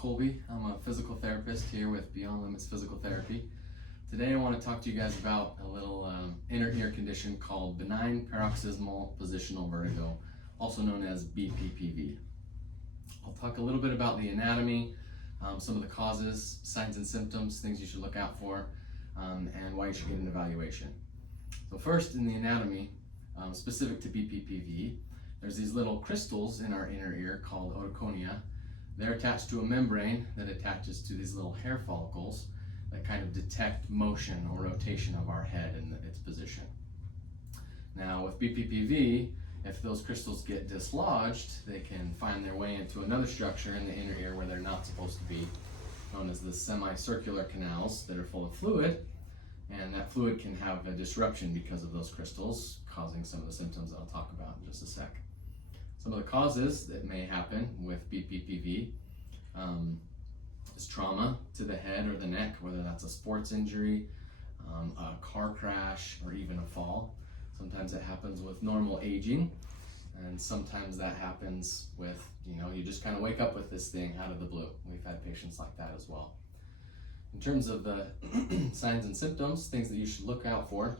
Colby. I'm a physical therapist here with Beyond Limits Physical Therapy. Today I want to talk to you guys about a little inner ear condition called benign paroxysmal positional vertigo, also known as BPPV. I'll talk a little bit about the anatomy, some of the causes, signs and symptoms, things you should look out for, and why you should get an evaluation. So first, in the anatomy, specific to BPPV, there's these little crystals in our inner ear called otoconia. They're attached to a membrane that attaches to these little hair follicles that kind of detect motion or rotation of our head in its position. Now with BPPV, if those crystals get dislodged, they can find their way into another structure in the inner ear where they're not supposed to be, known as the semicircular canals that are full of fluid, and that fluid can have a disruption because of those crystals, causing some of the symptoms that I'll talk about in just a sec. Some of the causes that may happen with BPPV is trauma to the head or the neck, whether that's a sports injury, a car crash, or even a fall. Sometimes it happens with normal aging, and sometimes that happens with, you just kind of wake up with this thing out of the blue. We've had patients like that as well. In terms of the signs and symptoms, things that you should look out for,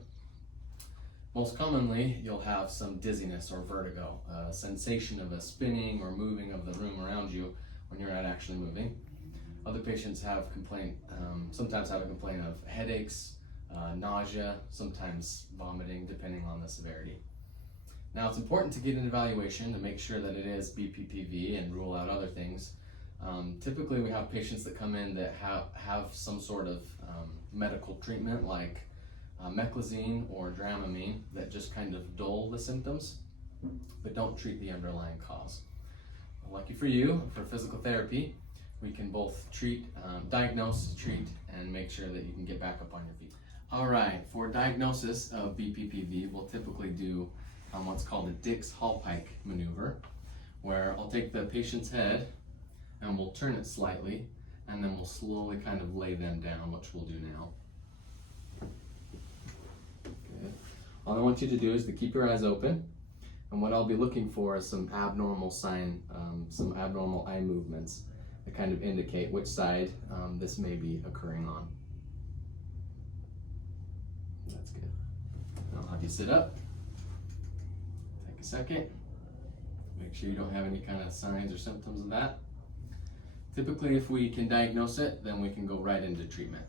most commonly, you'll have some dizziness or vertigo, a sensation of a spinning or moving of the room around you when you're not actually moving. Other patients have sometimes have a complaint of headaches, nausea, sometimes vomiting, depending on the severity. Now, it's important to get an evaluation to make sure that it is BPPV and rule out other things. Typically, we have patients that come in that have some sort of medical treatment like meclizine or dramamine that just kind of dull the symptoms, but don't treat the underlying cause. Lucky for you, for physical therapy, we can both diagnose, treat, and make sure that you can get back up on your feet. All right, for diagnosis of BPPV, we'll typically do what's called a Dix-Hallpike maneuver, where I'll take the patient's head and we'll turn it slightly, and then we'll slowly kind of lay them down, which we'll do now. Good. All I want you to do is to keep your eyes open, and what I'll be looking for is some abnormal some abnormal eye movements that kind of indicate which side this may be occurring on. That's good. I'll have you sit up. Take a second. Make sure you don't have any kind of signs or symptoms of that. Typically, if we can diagnose it, then we can go right into treatment.